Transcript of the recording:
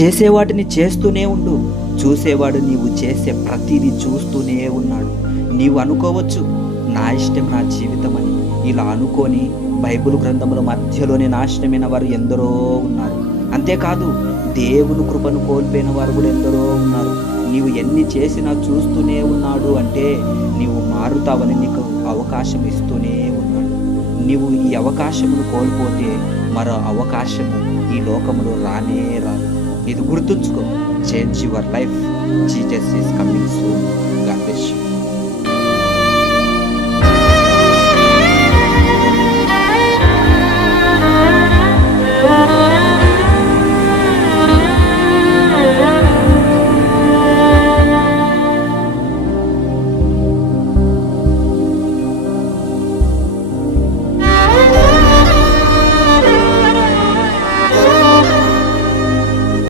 చేసేవాటిని చేస్తూనే ఉండు. చూసేవాడు నీవు చేసే ప్రతిదీ చూస్తూనే ఉన్నాడు. నీవు అనుకోవచ్చు, నా ఇష్టం నా జీవితం అని. ఇలా అనుకొని బైబిల్ గ్రంథముల మధ్యలోనే నాశనమైన వారు ఎందరో ఉన్నారు. అంతేకాదు, దేవుని కృపను కోల్పోయిన వారు కూడా ఎందరో ఉన్నారు. నీవు ఎన్ని చేసినా చూస్తూనే ఉన్నాడు అంటే నీవు మారుతావని నీకు అవకాశం ఇస్తూనే ఉన్నాడు. నీవు ఈ అవకాశమును కోల్పోతే మరో అవకాశము ఈ లోకములో రానే రాదు. ఇది గుర్తుంచుకో. Change your life. Jesus is coming soon. God bless you.